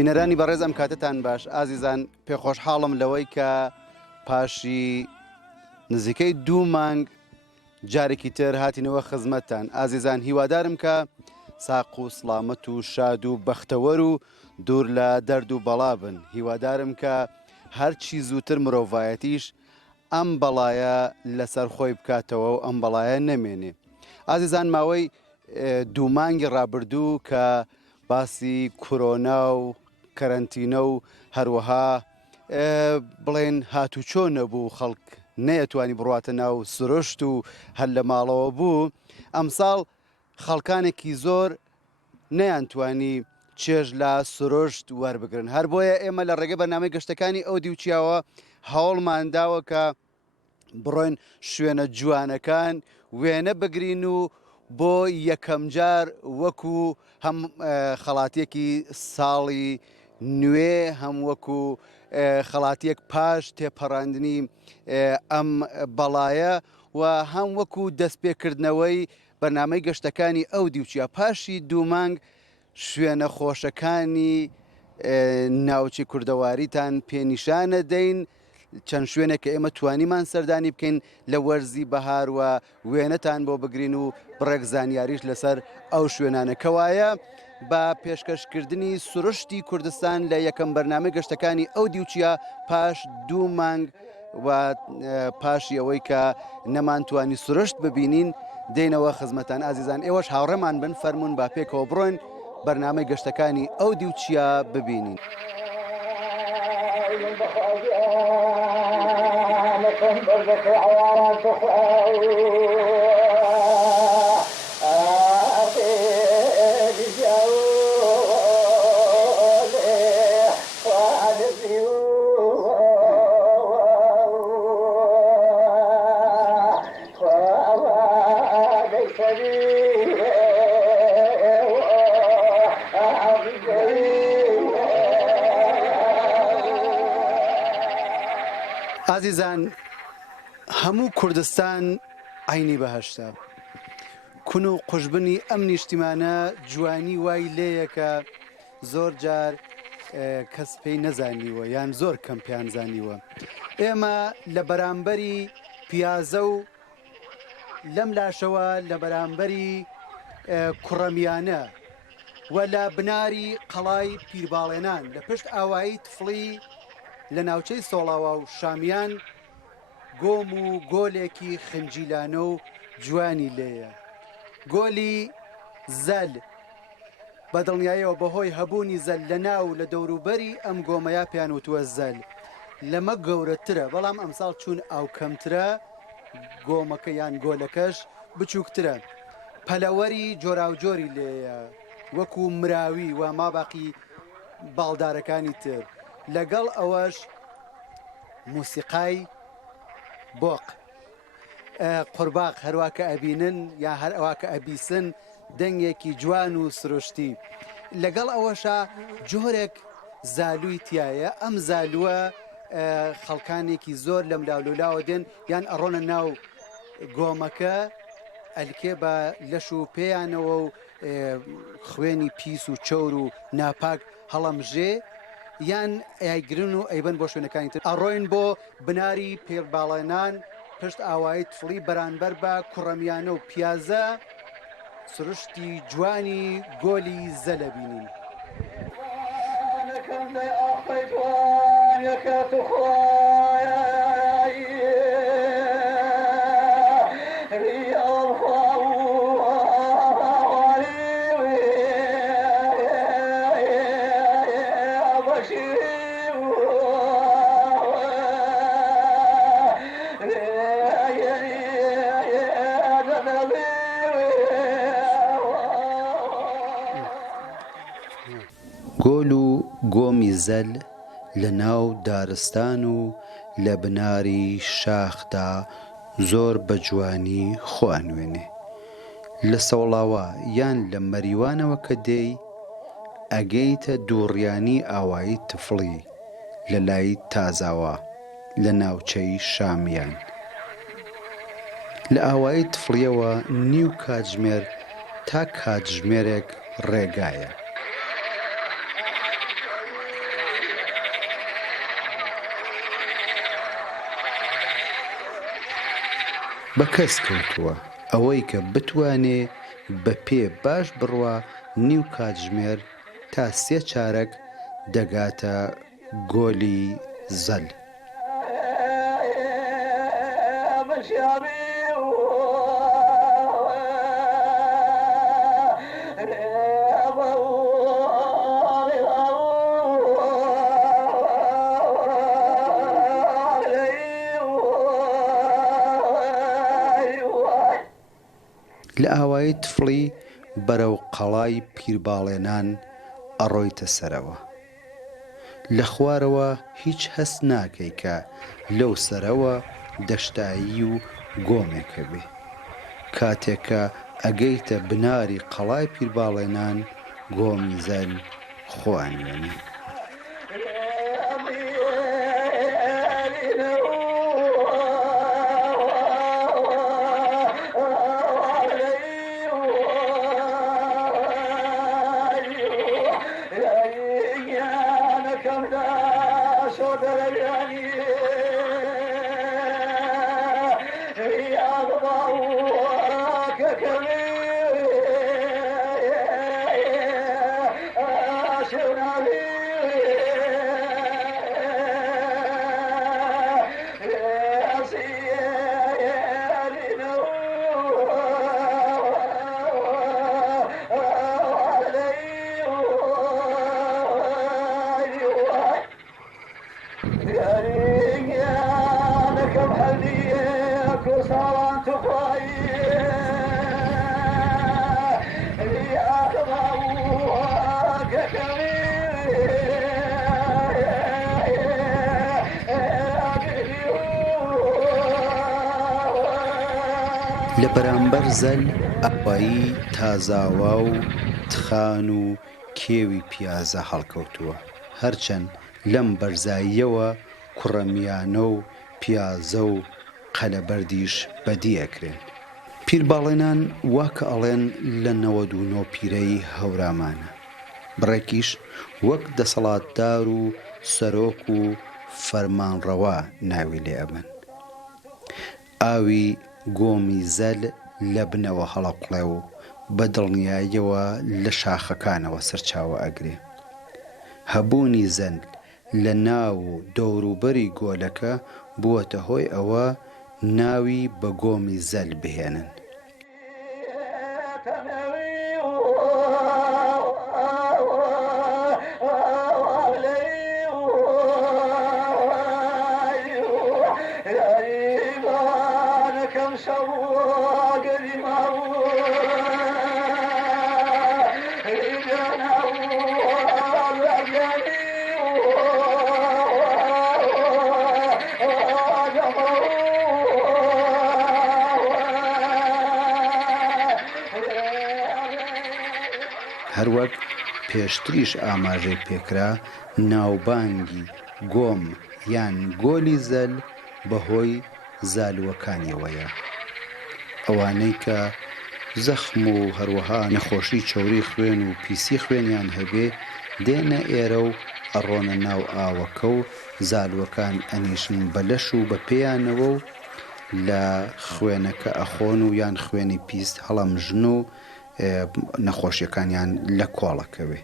بینەرانی بەڕێز ئەم کاتتان باش ئازیزان پێخۆشحاڵم لەوەی کە پاشی نزیکەی 2 مانگ جارێکی تر هاتینەوە خزمەتتان. ئازیزان هیوادارم کە ساق و سڵامەت و شاد و بەختەوەر و دوور لە دەرد و بەڵا بن. هیوادارم کە هەرچی زووتر مرۆڤایەتیش ئەم بەڵایە لەسەر خۆی بکاتەوە و ئەم بەڵایە نەمێنێ. ئازیزان ماوەی 2 مانگی ڕابردوو کە باسی کۆرۆنا و کەرەنتینە و هەروەها بڵێن هاتوچۆ نەبوو خەڵک نەیەتوانی بڕاتە ناو سروشت و هەر لە ماڵەوە بوو. ئەمساڵ خەڵکانێکی زۆر نەیانتوانی چێژ لە سروشت وەربگرن. هەر بۆیە ئێمە لە ڕێگەی بەرنامەی گەشتەکانی ئەو دیوچیاوە هەوڵمانداوە کە بڕۆین شوێنە جوانەکان وێنە بگرین و بۆ یەکەم جار وەکو هەم خەڵاتیەکی ساڵی نوێ هەم وەکو خەڵاتیەک پاش تێپەڕاندنی ئەم بەڵایە و هەم وەکو دەستپێکردنەوەی بەرنامەی گەشتەکانی ئەو دیوچیا پاشی 2 مانگ شوێنە خۆشەکانی ناوچی کوردەواریتان پێنیشانە دەین چەند شوێنێک کە ئێمە توانیمان سەردانی بکەین لە وەرزی بەهار و وێنەتان بۆ بگرین و بڕێک زانیاریش لەسەر ئەو شوێنانە کەوایە بە پێشکەشکردنی سروشتی کوردستان لە یەکەم بەرنامەی گەشتەکانی ئەو دیوچیا پاش 2 مانگ و پاشی ئەوەی کە نەمانتوانی سروشت ببینین دێنەوە خزمەتان. ئازیزان ئێوەش هاوڕێمان بن فەرمونون با پێکەوە بڕۆین بەرنامەی گەشتەکانی ئەو دیوچیا ببینین. ئازیزان هەموو کوردستان عینی بەهەشتە. کون و قوشبنی ئەم نیشتیمانە جوانی وای لێیە کە زۆر جار کەس پێی نەزانیوە یان زۆر کەم پێیان زانیوە. ئێمە لە بەرامبەری پیازە و لەم لاشەوە لە بەرامبەری کوڕەمیانە و لە بناری قەڵای پیرباڵێنان لە پشت ئاوایی تفڵی لە ناوچەی سۆڵاوە و شامیان گۆم و گۆلێکی خنجیلانە و جوانی لێیە. گۆلی زەل بەدڵنیاییەوە بەهۆی هەبوونی زەل لە ناو لە دەوروبەری ئەم گۆمەیە پێیان وتووە زەل. لەمە گەورەترە بەڵام ئەمساڵ چوون ئاو کەمترە گۆمەکە یان گۆلەکەش بچووکترە. پەلەوەری جۆراوجۆری لێیە وەکو مراوی و ماباقی باڵدارەکانی تر. لەگەڵ ئەوەش موسیقای بۆق قورباق هەروواکە ئەبینن یا هەر ئەوواکە ئەبیسن دەنگێکی جوان و سروشتی. لەگەڵ ئەوەشە جۆرێک زالووی تایە. ئەم زالووە خەڵکانێکی زۆر لەم لاولولاوە دێن یان ئەڕۆنە ناو گۆمەکە ئەلکێ بە لەش و پێیانەوە و خوێنی پیس و چۆر و ناپاک هەڵەمژێ یان ئایگرن و ئەیبەن بۆ شوێنەکانی تر. ئەڕۆین بۆ بناری پێڵباڵێنان پشت ئاوایی تفڵی بەرامبەر بە کوڕەمیانە و پیازە سروشتی جوانی گۆلی زەلە بینین. گۆل و گۆمی زەل لە ناو دارستان و لە بناری شاخدا زۆر بە جوانی خوانوێنێ. لە سەوڵاوە یان لە مەریوانەوە کە دێی ئەگەیتە دووڕیانی ئاوایی تفڵی لە لای تازاوە لە ناوچەی شامیان. لە ئاوایی تفڵیەوە نیو کاتژمێر تا کاتژمێرێک ڕێگایە. بە کەس کەوتووە ئەوەی کە بتوانێ بە پێ باش بڕوا نیو کاتژمێر تا 3 چارەک دەگاتە گۆلی زەل. لە ئاوایی تفڵی بەرەو قەڵای پیرباڵێنان ئەڕۆیتە سەرەوە. لە خوارەوە هیچ هەست ناکەی کە لەو سەرەوە دەشتایی و گۆمێکە بێ. کاتێکە ئەگەیتە بناری قەڵای پیرباڵێنان گۆمی زەل خۆیانوێنێ. لە بەرامبەر زەل ئاوایی تازاوا و تخان و کێوی پیازە هەڵکەوتووە، هەرچەند لەم بەرزاییەوە کوڕەمیانە و پیازە و قەلەبەردیش بەدی ئەکرێن. پیرباڵێنان واکە ئەڵێن لە 99 پیرەی هەورامانە، بڕێکیش وەک دەسەڵاتدار و سەرۆک و فەرمانڕەوا ناوی لێ ئەبن. ئاوی گۆمی زەل لە بنەوە هەڵەقڵێ و بە دڵنیاییەوە لە شاخەکانەوە سەرچاوە ئەگرێ. هەبوونی زەل لە ناو و دەوروبەری گۆلەکە بووەتە هۆی ئەوە ناوی بە گۆمی زەل بهێنن. هەروەک پێشتریش ئاماژەی پێکرا، ناوبانگی گۆم یان گۆلی زەل بەهۆی زالووەکانیەوەیە، ئەوانەی کە زەخم و هەروەها نەخۆشی چۆری خوێن و پیسی خوێنیان هەبێ دێنە ئێرە و ئەڕۆنە ناو ئاوەکە و زالووەکان ئەنیشن بە لەش و بە پێیانەوە و لە خوێنەکە ئەخۆن و یان خوێنی پیست هەڵەمژن و نەخۆشیەکانیان لە کۆڵەکەوێ.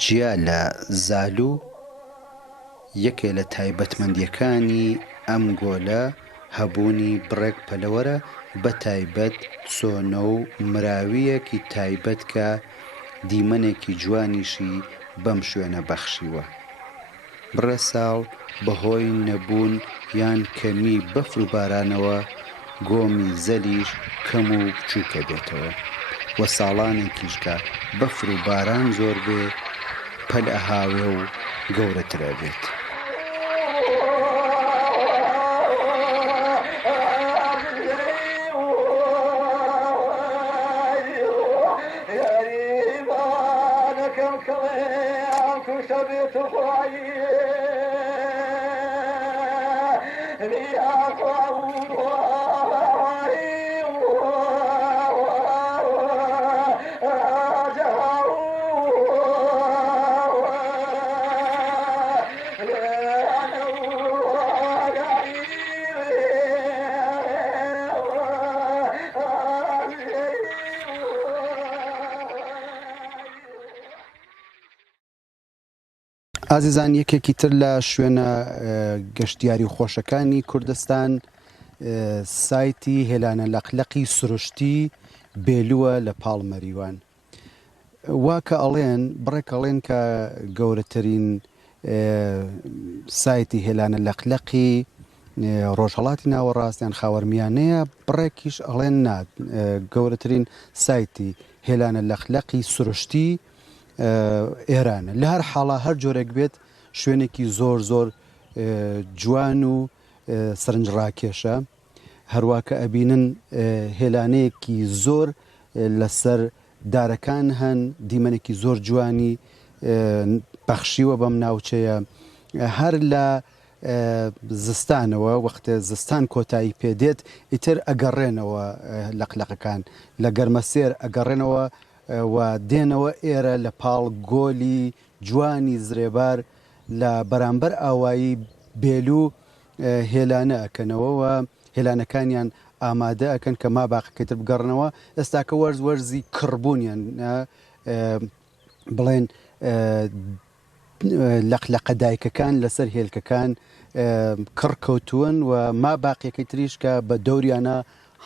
جیا لە زالوو یەکێ لە تایبەتمەندیەکانی ئەم گۆلە هەبوونی بڕێک پەلەوەرە، بە تایبەت چۆنە و مراویەکی تایبەت کە دیمەنێکی جوانیشی بەم شوێنە بەخشیوە. بڕە ساڵ بەهۆی نەبوون یان کەمی بەفر و بارانەوە گۆمی زەلیش کەم و بچووکە بێتەوە، وە ساڵانێکیش کە بەفر و باران زۆر بێ پەل ئەهاوێ و گەورەترە بێت. ئازیزان یەکێکی تر لە شوێنە گەشتیاری خۆشەکانی کوردستان سایتی هێلانە لەقلەقی سروشتی بێلووە لە پاڵمەریوان. واکە ئەڵێن بڕێک ئەڵێن کە گەورەترین سایتی هێلانە لەقلەقی ڕۆژهەڵاتی ناوەڕاستیان خاوەرمیانەیە، بڕێکیش ئەڵێن نات گەورەترین سایتی هێلانە لەقلەقی سروشتی ئێرانە. لە هەر حاڵا هەر جۆرێک بێت شوێنێکی زۆر زۆر جوان و سەرنجڕاکێشە. هەروواکە ئەبینن هێلانەیەکی زۆر لەسەر دارەکان هەن، دیمەنێکی زۆر جوانی بەخشیوە بەم ناوچەیە. هەر لە زستانەوە وەختە زستان کۆتایی پێدێت ئیتر ئەگەڕێنەوە لەقلەقەکان، لە گەرمەسێر ئەگەڕێنەوە و دێنەوە ئێرە لە پاڵ گۆلی جوانی زرێبار لە بەرامبەر ئاوایی بێلوو هێلانە ئەکەنەوە و هێلانەکانیان ئامادە ئەکەن کە ما باقیکەتر بگەڕنەوە. ئێستاکە وەرزی کڕبوونیان بڵێن لەقلەقە دایکەکان لەسەر هێلکەکان کڕکەوتوون و ما باقیەکەی تریش کە بە دەوریانە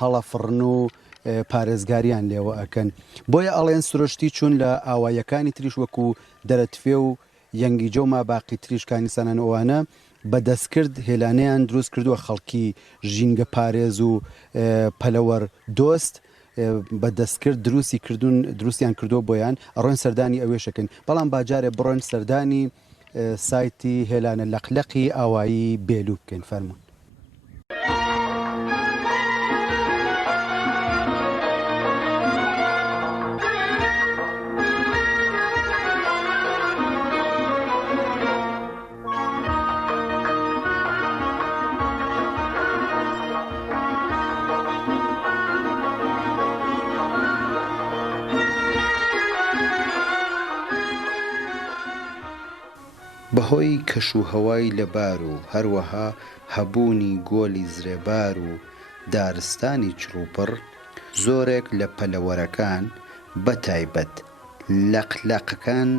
هەڵەفڕن و پارێزگاریان لێوە ئەکەن. بۆیە ئەڵێن سروشتی چوون لە ئاوایەکانی تریش وەکو دەرەتفێ و یەنگیجە و ما باقی تریشکانی سەنانەوانە بەدەستکرد هێلانەیان دروست کردووە، خەڵکی ژینگە پارێز و پەلەوەر دۆست بەدەستکرد دروستیان کردووە بۆیان ئەڕۆین سەردانی ئەوێشەکەن. بەڵام باجارێ بڕۆین سەردانی سایتی هێلانە لەقلەقی ئاوایی بێلوو بکەین. فەرموون. بەهۆی کەشوهەوای لەبار و هەروەها هەبوونی گۆلی زرێبار و دارستانی چڕوپڕ، زۆرێک لە پەلەوەرەکان بەتایبەت لەقلەقەکان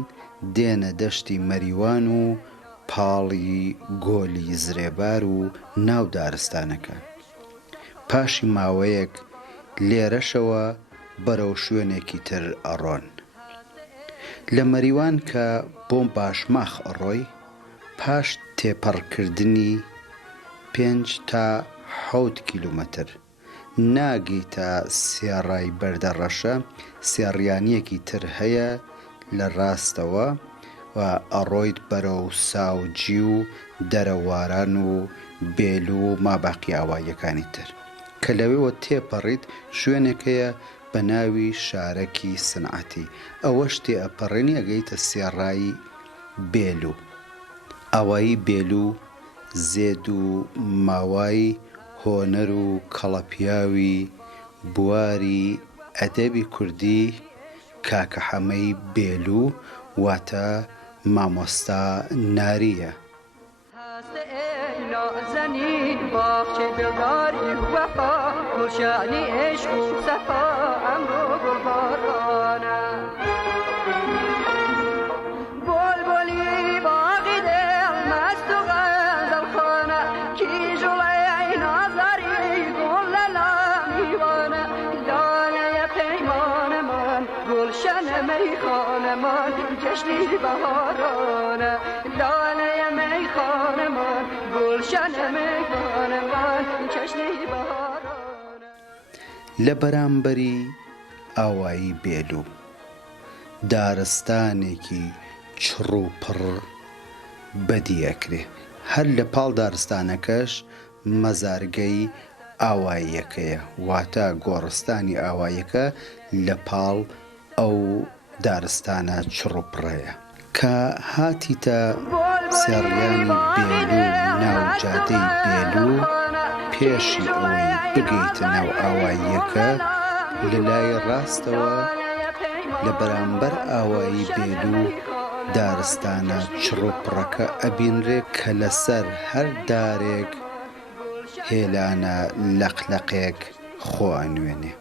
دێنە دەشتی مەریوان و پاڵی گۆلی زرێبار و ناو دارستانەکان. پاشی ماوەیەک لێرەشەوە بەرەو شوێنێکی تر ئەڕۆن. لە مەریوان کە بۆم باشماخ ئەڕۆی، پاش تێپەڕکردنی 5 تا 7 کیلومتر ناگەیتە سێڕای بەردەڕەشە، سێڕیانیەکی تر هەیە لە ڕاستەوە و ئەڕۆیت بەرەو ساوجی و دەرەواران و بێلوو و ماباقی ئاوایەکانی تر کە لەوێوە تێپەڕیت شوێنێکەیە بە ناوی شارەکی سنعەتی. ئەوە شتێ ئەپەڕێنی ئەگەیتە سێڕایی بێلوو. ئاوایی بێلوو زێد و ماوای هۆنەر و کەڵەپیاوی بواری ئەدەبی کوردی کاکە حەمەی بێلوو واتە مامۆستا ناریە. نازنین باغچه دلداری وفا، گلشنی عشق و صفا، امرو گلبارانه بلبلی باغی دل مست و غزل خانه، کی جلوی نازاری گل لامیوانه، لاله پیمان من گلشن میخانه من، جشنی بهارانه لاله میخانه من گلشن میخانه من، جشنی بهارانه. لە بەرامبەری ئاوایی بێلوو دارستانێکی چڕوپڕ بەدیەکرێ. هەر لە پاڵ دارستانەکەش مەزارگەی ئاواییەکەیە، واتە گۆڕستانی ئاوایەکە لە پاڵ ئەو دارستانە چڕوپڕەیە کە هاتیتە سێڕیانی بێلوو ناوجادەی بێلوو. پێشی ئەوەی بگەیتە ناو ئاواییەکە لە لای ڕاستەوە لە بەرامبەر ئاوایی بێلوو دارستانە چڕوپڕەکە ئەبینرێ کە لەسەر هەر دارێک هێلانە لەقلەقێک خۆ ئەنوێنێ.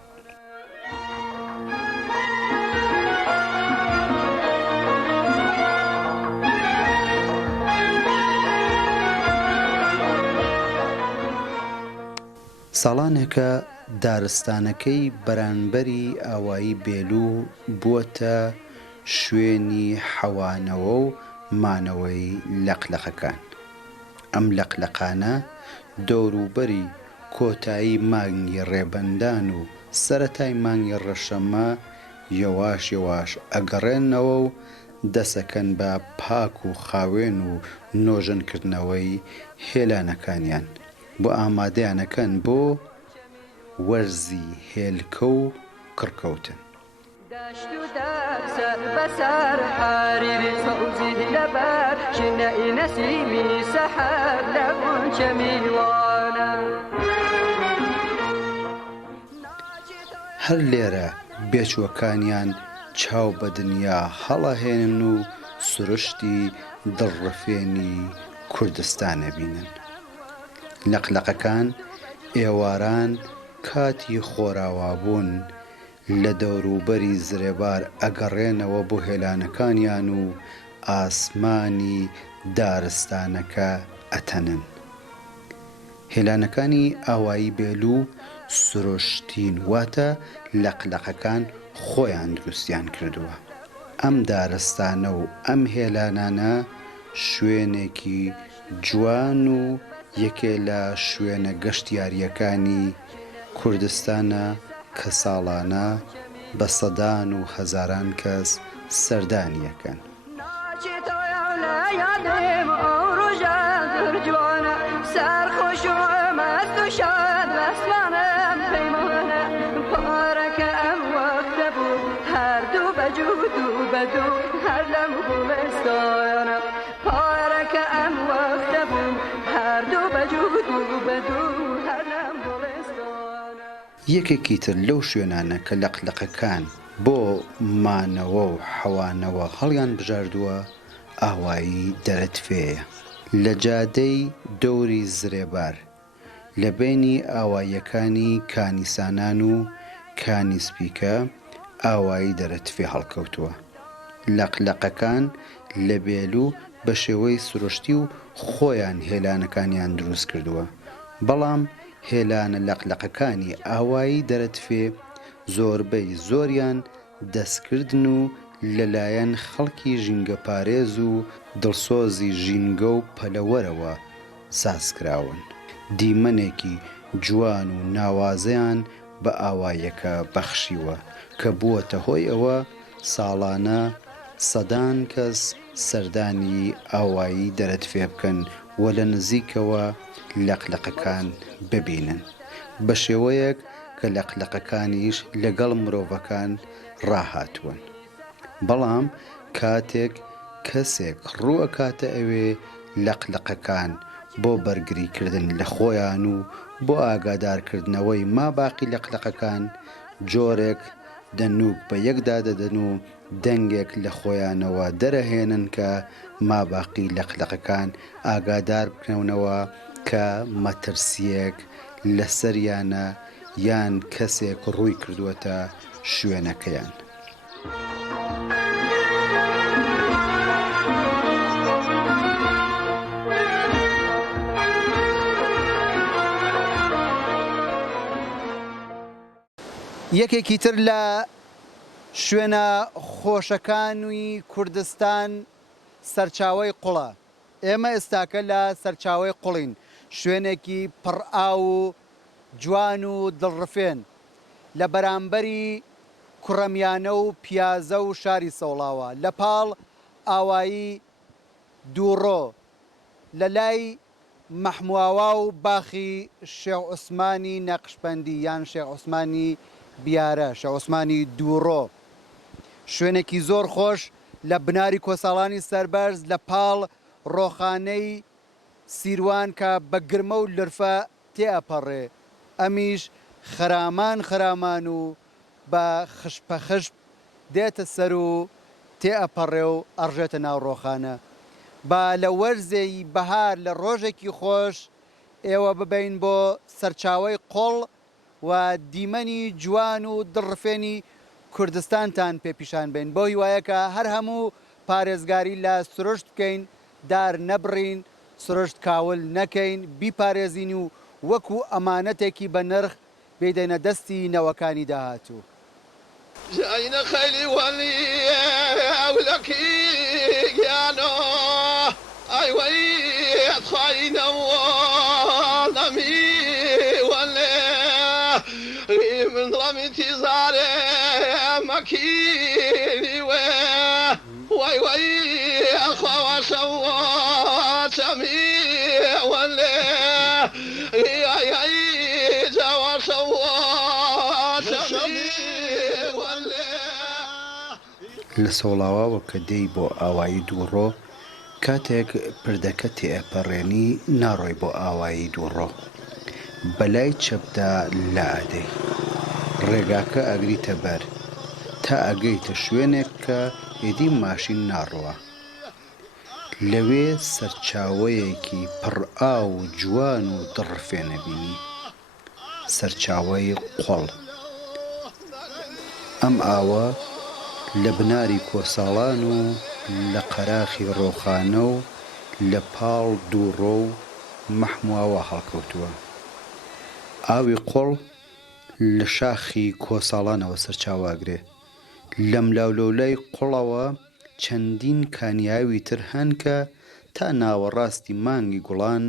ساڵانێکە دارستانەکەی بەرانبەری ئاوایی بێلوو بووەتە شوێنی حەوانەوە و مانەوەی لەقلەقەکان. ئەم لەقلەقانە دەوروبەری کۆتایی مانگی ڕێبەندان و سەرەتای مانگی ڕەشەمە یەواش یەواش ئەگەڕێنەوە و دەسەکەن بە پاک و خاوێن و نۆژنکردنەوەی هێلانەکانیان بۆ ئامادەیانەکەن بۆ وەرزی هێلکە و کڕکەوتن. دشت و در سر بسر حریری سوزی لبر شنعی نسیمی سحر لبون چه میوانه هەر لێرە بێچووەکانیان چاو بە دنیا هەڵەهێنن و سروشتی دڵڕفێنی کوردستانە بینن. لەقلەقەکان ئێواران کاتی خۆراوابوون لە دەوروبەری زرێبار ئەگەڕێنەوە بۆ هێلانەکانیان و ئاسمانی دارستانەکە ئەتەنن. هێلانەکانی ئاوایی بێلوو سروشتین واتە لەقلەقەکان خۆیان دروستیان کردووە. ئەم دارستانە و ئەم هێلانانە شوێنێکی جوان و یەکێ لە شوێنە گەشتیاریەکانی کوردستانە کە ساڵانە بە سەدان و هەزاران کەس سەردانیەکەن. ناچی تۆیانە یادم ئەو ڕۆژە دەرجوانە سەرخۆش و مەست و شاد وەسوانم پەیمانە پارەکە ئەم وەختە بوو هەردوو بەجود و بەدوو هەر لەم گوڵستانە پارەکە ئەم وەختە بوو هەردوو بەجود و بەدوو هەر لەم گوڵستانە. یەکێکی تر لەو شوێنانە کە لەقلەقەکان بۆ مانەوە و حەوانەوە هەڵیان بژاردووە ئاوایی دەرەتفێیە. لە جادەی دەوری زرێبار لە بینی ئاواییەکانی کانیسانان و کانیسپیکە ئاوایی دەرەتفێ هەڵکەوتووە. لەقلەقەکان لە بێلوو بە شێوەی سروشتی و خۆیان هێلانەکانیان دروست کردووە، بەڵام هێلانە لەقلەقەکانی ئاوایی دەرەتفێ زۆربەی زۆریان دەستکردن و لەلایەن خەڵکی ژینگە پارێز و دڵسۆزی ژینگە و پەلەوەرەوە سازکراون. دیمەنێکی جوان و ناوازەیان بە ئاوایەکە بەخشیوە کە بووەتە هۆی ئەوە ساڵانە سەدان کەس سەردانی ئاوایی دەرەتفێ بکەن و لە نزیکەوە لەقلەقەکان ببینن، بە شێوەیەک کە لەقلەقەکانیش لەگەڵ مرۆڤەکان ڕاهاتوون. بەڵام کاتێک کەسێک ڕووەکاتە ئەوێ لەقلەقەکان بۆ بەرگریکردن لە خۆیان و بۆ ئاگادارکردنەوەی ماباقی لەقلەقەکان جۆرێک دەنووک بە یەکدا دەدەن و دەنگێک لە خۆیانەوە دەرەهێنن کە ماباقی لەقلەقەکان ئاگادار بکەونەوە کە مەترسیەک لەسەریانە یان کەسێک ڕووی کردووەتە شوێنەکەیان. یەکێکی تر لە شوێنە خۆشەکانی کوردستان سەرچاوەی قوڵە. ئێمە ئێستاکە لە سەرچاوەی قوڵین، شوێنێکی پڕئاو و جوان و دڵڕفێن لە بەرامبەری کوڕەمیانە و پیازە و شاری سەوڵاوە، لە پاڵ ئاوایی دووڕۆ، لە لای مەحمواوا و باخی شێخ عوسمانی نەقشبەندی یان شێخ عوسمانی بیارە، شێخ عوسمانی دووڕۆ، شوێنێکی زۆر خۆش لە بناری کۆساڵانی سەربەرز لە پاڵ ڕۆخانەی سیروان کە بە گرمە و لرفە تێئەپەڕێ. ئەمیش خەرامان و بە خشپە خشپ دێتە سەر و تێئەپەڕێ و ئەڕژێتە ناو ڕۆخانە. با لە وەرزێی بەهار لە ڕۆژێکی خۆش ئێوە ببین بۆ سەرچاوەی قوڵ و دیمەنی جوان و دڕفێنی کوردستانتان پێپیشان بین، بۆ هیوایەکە هەر هەموو پارێزگاری لە سروشت بکەین، دار نەبڕین، سروشت کاول نەکەین، بیپارێزین و وەکو ئەمانەتێکی بە نرخ بێدەنە دەستی نەوەکانی داهاتوو. جاينا خيلي ولي ولكي يانو اي وي خاينا ولمي ولا من رمي تزاري مكيني واي واي اخوا وشوا شمي ولا اي اي جوا شوا شمي لە سۆڵاوەوە کە دەی بۆ ئاوایی دووڕۆ کاتێک پردەکە تێئەپەڕێنی ناڕۆی بۆ ئاوایی دووڕۆ بەلای چەپدا لا ئەدەی ڕێگاکە ئەگریتە بەر تا ئەگەیتە شوێنێک کە هێدی ماشین ناڕوە لەوێ سەرچاوەیەکی پڕ ئاو و جوان و دڕفێنە بینی سەرچاوەی قۆڵ ئەم ئاوە لە بناری کۆساڵان و لە قەراخی ڕۆخانە و لە پاڵ دووڕۆ و مەحمواوە هەڵکەوتووە ئاوی قۆڵ لە شاخی کۆساڵانەوە سەرچاواگرێ لەم لاولەولای قوڵەوە چەندین کانیاوی تر هەن کە تا ناوەڕاستی مانگی گوڵان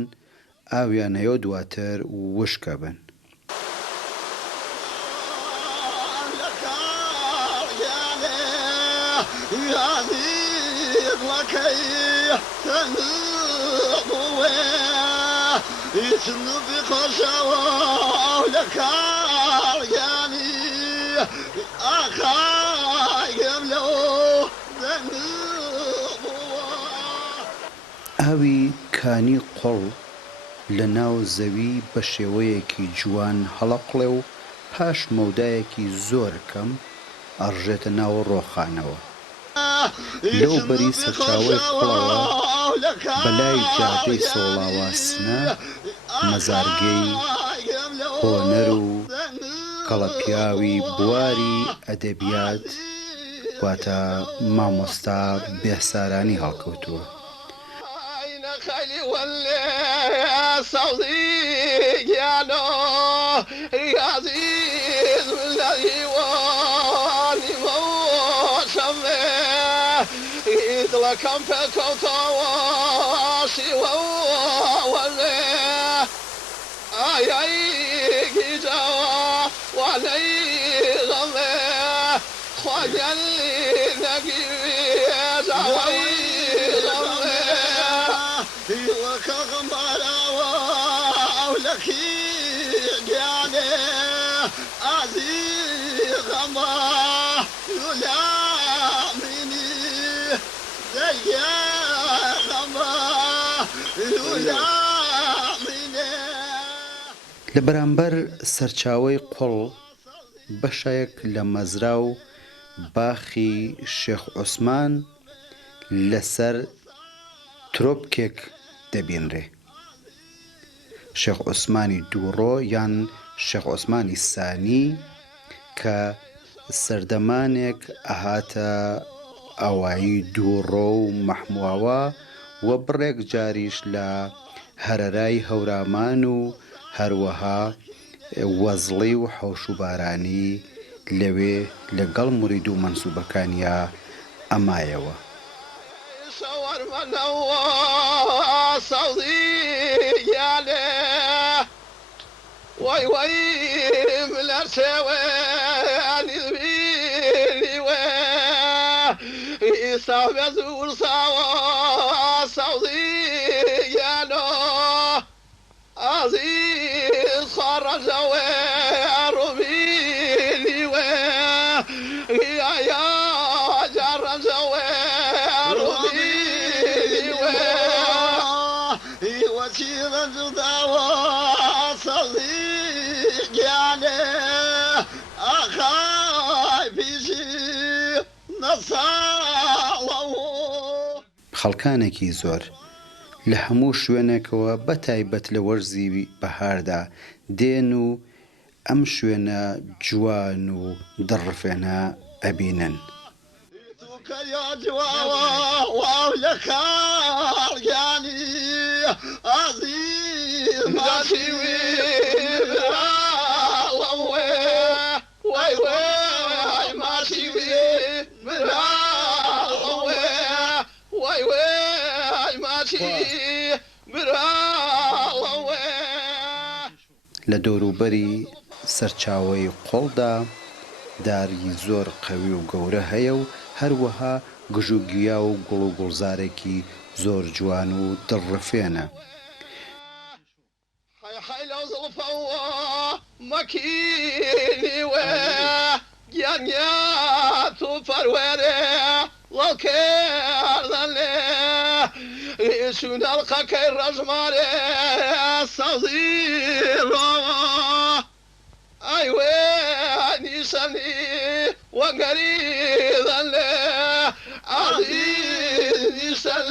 ئاویانەیە دواتر وشکە بن ئاوی کانی قوڵ لە ناو زەوی بە شێوەیەکی جوان هەڵەقڵێ و پاش مەودایەکی زۆر کەم ئەڕژێتە ناو ڕۆخانەوە لەو بەری سەرچاوەی قوڵەوە بەلای جادەی سۆڵاواسنە مەزارگەی هۆنەر و کەڵەپیاوی بواری ئەدەبیات واتە مامۆستا بێسارانی هەڵکەوتووە خالي ولا صديق يا نو يا عزيز والله واني موسم يطلع كم فكوتا واشي ولا اي اي جوا وعلي غمه خواجه اللي نقي جوا لە بەرامبەر سەرچاوەی قوڵ بەشێک لە مەزرا و باخی شێخ عوسمان لەسەر ترۆپکێک دەبینرێ شێخ عوسمانی دووڕۆ یان شێخ عوسمانی سانی کە سەردەمانێک ئەهاتە ئاوایی دووڕۆ و مەحمواوە و بڕێک جاریش لە هەرەرای هەورامان و هەروەها وەزڵی و حەوش و بارانی لەوێ لەگەڵ مورید و مەنسوبەکانیە ئەمایەوە واي واي ملارسواني ذبيني ويصاب يزور سوا صوضي يا نو عزيز خرج ويرميني يا جرج ويرميني وسير الدواء خەڵکانێکی زۆر لە هەموو شوێنێکەوە بەتایبەت لە وەرزی بەهاردا دێن و ئەم شوێنە جوان و دڕفێنە ئەبینن عزيز لە دەوروبەری سەرچاوەی قۆڵدا داری زۆر قەوی و گەورە هەیە و هەروەها گژوگیا و گوڵ و گوڵزارێکی زۆر جوان و دڵڕفێنە. حي لو زلفوا مكيني و جانيات وفرويري وكيرني شون القاك الرجماري صغير ايوه نيساني وقريضا عزيز نيسان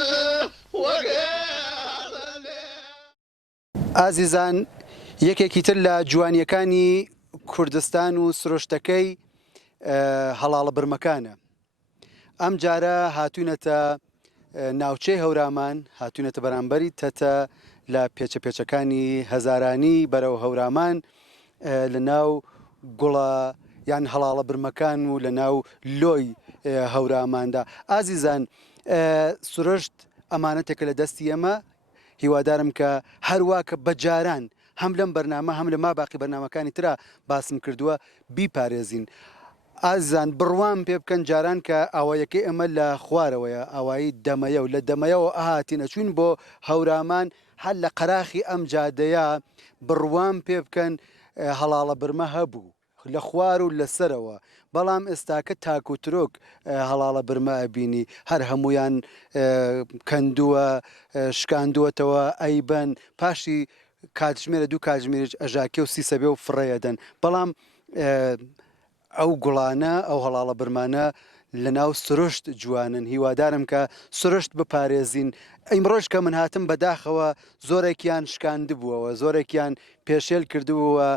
وقريضا. ئازیزان یەکێکی تر لە جوانیەکانی کوردستان و سرۆشتەکەی هەڵاڵە برمەکانە. ئەم جارە هاتوونەتە ناوچەی هەورامان، هاتوونەتە بەرامبەری تەتە لە پێچەپێچەکانی هەزارانی بەرەو هەورامان لە ناو گوڵە یان هەڵاڵە برمەکان و لە ناو لۆی هەوراماندا. ئازیزان سروشت ئەمانەتێکە لە دەستی ئێمە، هیوادارم کە هەروە کە بەجاران هەم لەم بەرنامە هەم لە ماباقی بەرنامەکانی ترا باسم کردووە بیپارێزین. ئازیزان بڕوام پێ بکەن جاران کە ئاوایەکەی ئەمە لە خوارەوەیە، ئاوایی دەمەیە و لە دەمەیەوە ئاهاتینە چوین بۆ هەورامان هەر لە قەراخی ئەم جادەیە بڕوام پێ بکەن هەڵاڵە برمە هەبوو لە خوار و لەسەرەوە، بەڵام ئێستاکە تاک و ترۆک هەڵاڵە برمە ئەبینی، هەر هەمویان کەندووە شکاندووەتەوە ئەیبەن، پاشی کاتژمێرە دوو کاتژمێریش ئەژاکێ و سیسەبێ و فڕێەدەن. بەڵام ئەو گوڵانە ئەو هەڵاڵە برمانە لە ناو سروشت جوانن، هیوادارم کە سروشت بپارێزین. ئەیمڕۆژ کە من هاتم بەداخەوە زۆرێکیان شکاندبووەوە، زۆرێکیان پێشێل کردووە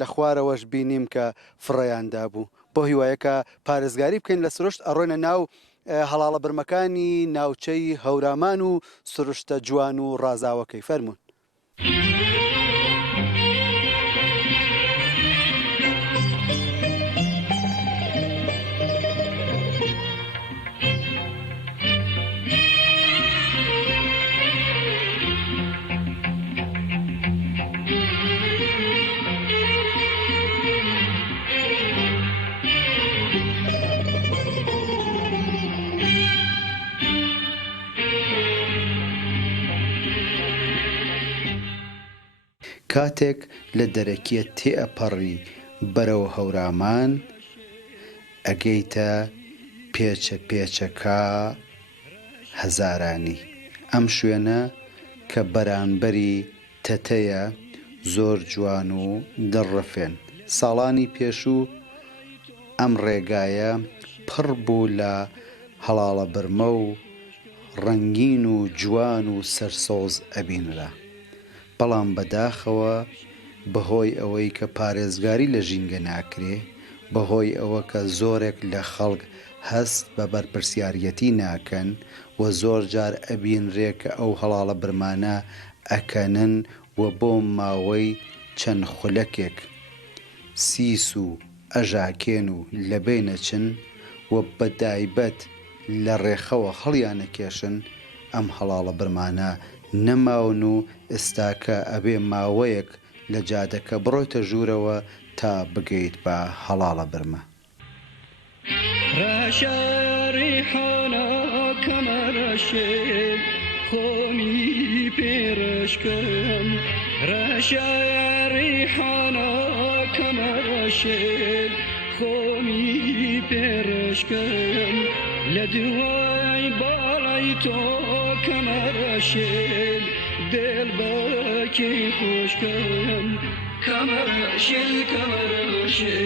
لە خوارەوەش بینیم کە فڕێیاندا بوو. بۆ هیوایەکە پارێزگاری بکەین لە سروشت، ئەڕۆینە ناو هەڵاڵە برمەکانی ناوچەی هەورامان و سروشتە جوان و ڕازاوەکەی. فەرموون. کاتێک لە دەرەکیە تێئەپەڕی بەرەو هەورامان ئەگەیتە پێچە پێچەکە هەزارانی. ئەم شوێنە کە بەرانبەری تەتەیە زۆر جوان و دڵڕەفێن. ساڵانی پێشوو ئەم ڕێگایە پڕ بوو لە هەڵاڵە برمە و ڕەنگین و جوان و سەرسۆز ئەبینرا. بەڵام بەداخەوە بەهۆی ئەوەی کە پارێزگاری لە ژینگە ناکرێ، بەهۆی ئەوە کە زۆرێک لە خەڵک هەست بە بەرپرسیارەتی ناکەن و زۆر جار ئەبینرێ کە ئەو هەڵاڵە برمانە ئەکەنن و بۆ ماوەی چەند خولەکێک سیس و ئەژاکێن و لەبێنەچن و بەدایبەت لە ڕێخەوە هەڵیانەکێشن. ئەم هەڵاڵە برمانە نەماون و ئێستاکە ئەبێ ماوەیەک لە جادەکە بڕۆیتە ژوورەوە تا بگەیت بە هەڵاڵە برمە. ڕەشەریحانە کەمەرەشێ خۆمی پێرشکەم، ڕەشەریحانە کەمەرەشێ خۆمی پێرشکەم، لە دوای باڵی تۆ کەمەرەشێ دڵبەکی خۆشکەم، کەمەرەشێ کەمەرەشێ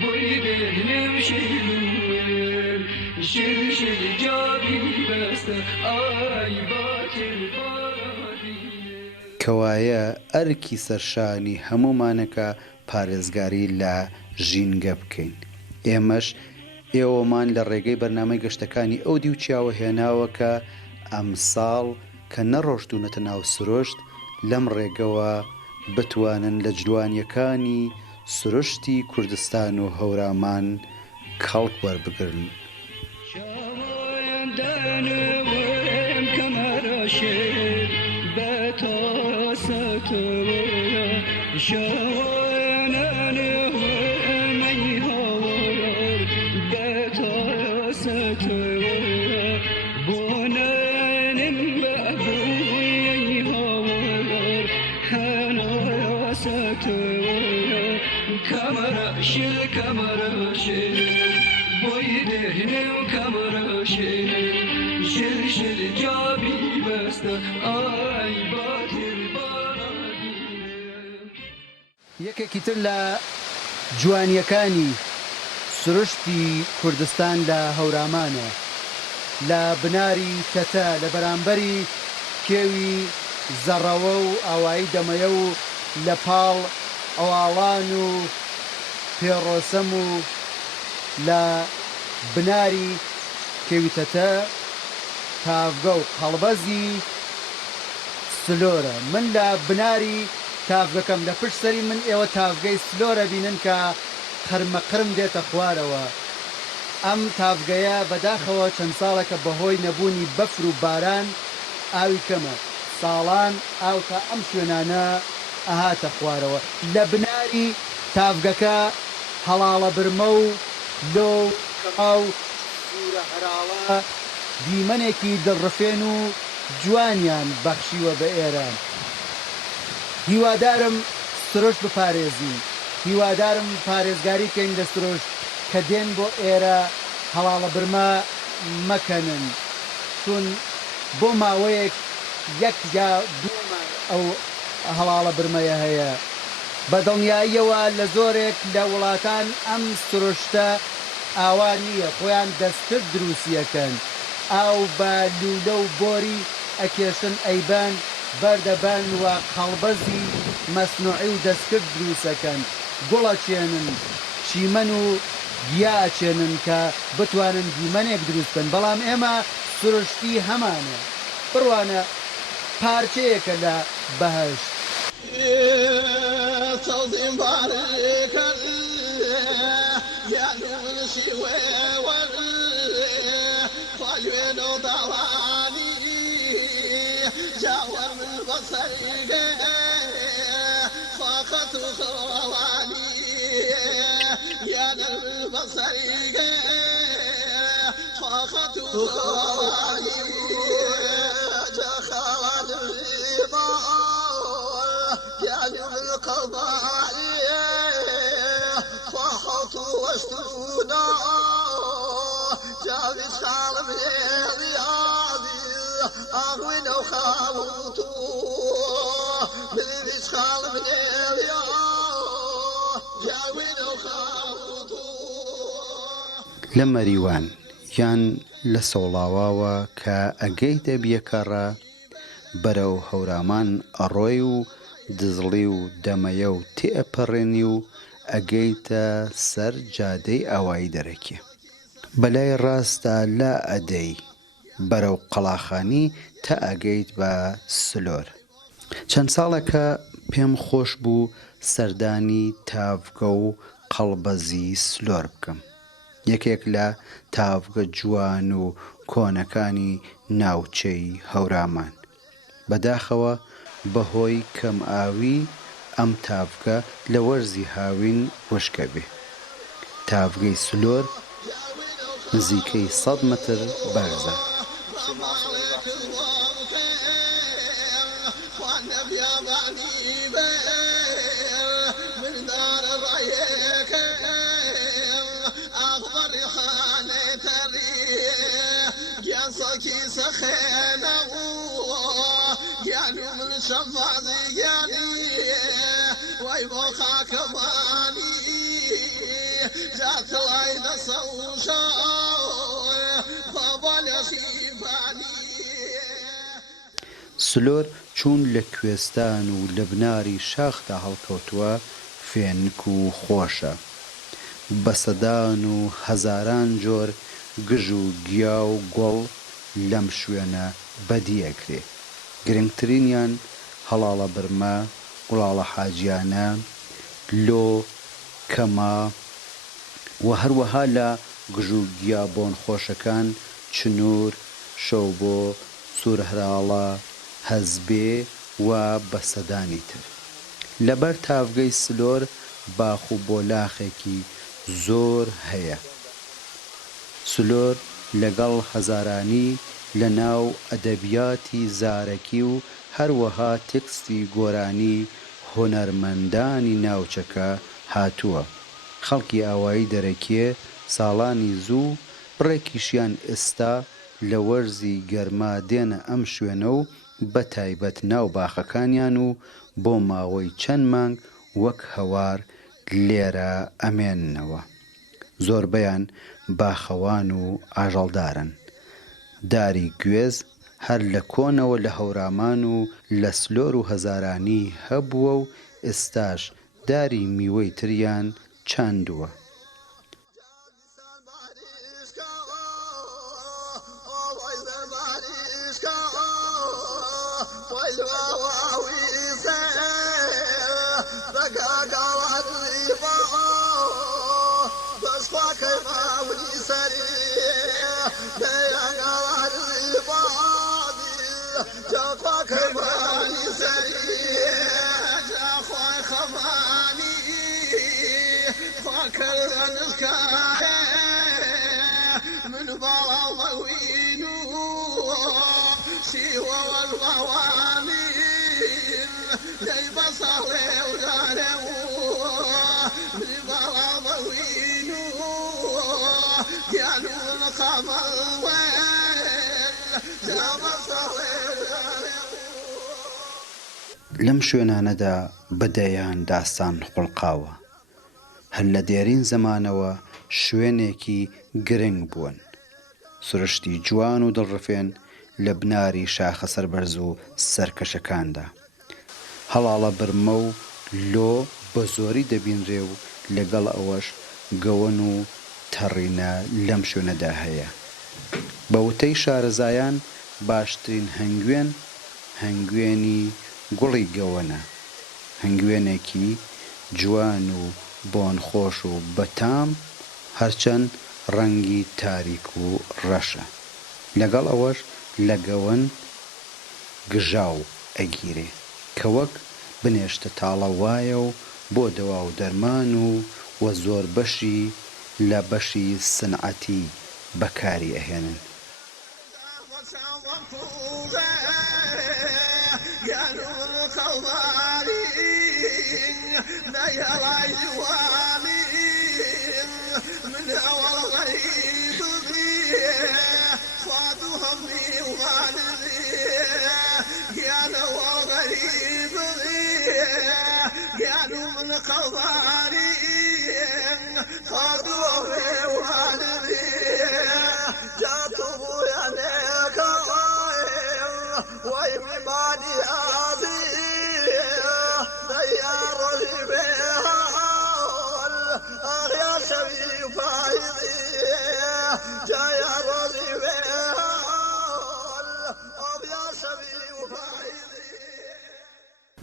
بۆی دێنم شیلوێن شیل شیل جابی بەستە ئای باتر بارادی. کەوایە ئەرکی سەرشانی هەمومانەکە پارێزگاری لە ژینگە بکەین. ئێمەش ئێوەمان لە ڕێگەی بەرنامەی گەشتەکانی ئەو دی و چیاوە هێناوە کە ئەم ساڵ کە نەڕۆشتوونەتە ناو سروشت لەم ڕێگەوە بتوانن لە جوانیەکانی سروشتی کوردستان و هەورامان کەڵک وەربگرن. شاوەندانەوەم کەمەرەشێ بە تاسەتەوە شوانانه ومي هور دتا ستوى بونان بأبوي هور حنا ستوى كمرشل بويدهن كمرشل شل جابي بست آي باتر یەکێکی تر لە جوانیەکانی سروشتی کوردستان لە هەورامانە لە بناری تەتە لە بەرامبەری کێوی زەڕەوە و ئاوایی دەمەیە و لە پاڵ ئەواڵان و پێڕۆسەم و لە بناری کێوی تەتە تافگە و قەڵبەزی سلۆرە. من لە بناری تافگەکەم لە پشت سەری من ئێوە تافگەی سلۆرە بینن کە قرمەقرم دێتە خوارەوە. ئەم تافگەیە بەداخەوە چەند ساڵێکە بەهۆی نەبوونی بەفر و باران ئاوی کەمە، ساڵان ئاو تا ئەم شوێنانە ئەهاتە خوارەوە. لە بناری تافگەکە هەڵاڵە برمە و لۆ و کەما و سوورە هەراڵە دیمەنێکی دڵڕفێن و جوانیان بەخشیوە بە ئێرە. هیوادارم سرۆش بپارێزین، هیوادارم پارێزگاری کەین لە سرۆش کە دێن بۆ ئێرە هەڵاڵە برمە مەکەنن، چون بۆ ماوەیەک یەک یا دوومان ئەو هەڵاڵە برمەیە هەیە. بە دڵنیاییەوە لە زۆرێک لە وڵاتان ئەم سرۆشتە ئاوا نییە، خۆیان دەستکرد دروستیەکەن، ئاو بە لولە و بۆری ئەکێشن ئەیبان بەردەبان وە قەڵبەزی مەسنوعی و دەستکرد دروستەکەن، گوڵەچێنن، چیمەن و گیاچێنن کە بتوانن دیمەنێک دروستکەن. بەڵام ئێمە سروشتی هەمانە، بڕوانە پارچەیەکە لە بەهەشت. صوتي مبارك يا نمشي وين وضواني جاور من بصرك فقط خواني يا بصرك فقط خواني جخوان يعني القضايا فحط وشتونا جاب خالب رياضي أغوين وخاوتو من خالب رياضي جاوين وخاوتو لە مەریوان یان لە سەوڵاواوە کە ئەگەیتە بیەکەڕە بەرەو هەورامان ئەڕۆی و دزڵی و دەمەیە و تێئەپەڕێنی و ئەگەیتە سەر جادەی ئاوایی دەرەکێ. بەلای ڕاستە لا ئەدەی بەرەو قەڵاخانی تا ئەگەیت بە سلۆر. چەند ساڵێکە پێم خۆش بوو سەردانی تافگە و قەڵبەزی سلۆر بکەم، یەکێک لە تافگە جوان و کۆنەکانی ناوچەی هەورامان. بەداخەوە بەهۆی کەم ئاوی ئەم تافگە لە وەرزی هاوین وشکە بێ. تافگەی سلۆر نزیکەی 100 متر بەرزە. سلۆر چوون لە کوێستان و لە بناری شاخدا هەڵکەوتووە فێنک و خۆشە. بە سەدان و هەزاران جۆر گژ و گیا و گوڵ لەم شوێنە بەدیەکرێ. گرنگترینیان هەڵاڵە برمە، گوڵاڵە حاجیانە، لۆ، کەما و هەروەها لە گژ و گیا بۆن خۆشەکان چنوور، شەوبۆ، سوورە هەراڵە، هەزبێ و بەسەدانی تر. لەبەر تاڤگەی سلۆر باخ و بۆلاخێکی زۆر هەیە. سلۆر لەگەڵ هەزارانی لە ناو ئەدەبیاتی زارەکی و هەروەها تێکستی گۆرانی هونەرمەندانی ناوچەکە هاتووە. خەڵکی ئاوایی دەرەکیە ساڵانی زوو بڕێکیشیان ئێستا لە وەرزی گەرما دێنە ئەم شوێنە و بەتایبەت ناو باخەکانیان و بۆ ماوەی چەند مانگ وەک هەوار لێرە ئەمێننەوە. زۆربەیان باخەوان و ئاژەڵدارن. داری گوێز هەر لە کۆنەوە لە هەورامان و لە سلۆر و هەزارانی هەبووە و ئێستاش داری میوەی تریان چاندووە. من بلا ضوين سوى والبوامين لي بصلي وغانم من بلا ضوين قالوا القمر وين لا بصلي وغانم. لەم شوێنانەدا بەدەیان داستان قوڵقاوە. هەر لە دێرین زەمانەوە شوێنێکی گرنگ بوون. سروشتی جوان و دڵڕفێن لە بناری شاخە سەربەرز و سەرکەشەکاندا. هەڵاڵە برمە و لۆ بە زۆری دەبینرێ و لەگەڵ ئەوەش گەوەن و تەڕینە لەم شوێنەدا هەیە. بە وتەی شارەزایان باشترین هەنگوێن هەنگوێنی گوڵی گەوەنە. هەنگوێنێکی جوان و بۆنخۆش و بەتام هەرچەند ڕەنگی تاریک و ڕەشە. لەگەڵ ئەوەش لە گەوەن گژاو ئەگیرێ کە وەک بنێشتە تاڵە وایە و بۆ دەوا و دەرمان و وە زۆر بەشی لە بەشی سنعەتی بەکاری ئەهێنن.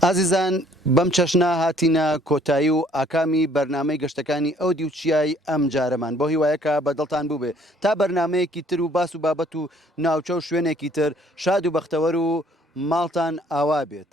ئازیزان بەم چەشنا هاتینە کۆتایی و ئاکامی بەرنامەی گەشتەکانی ئەو دیوچیای ئەم جارەمان بۆ هیوایەکە بەدڵتان بوو بێ تا بەرنمەیەکی تر و باس و بابەت و ناوچە و شوێنێکی تر شاد و بەختەوەر و ماڵتان ئاوا بێت.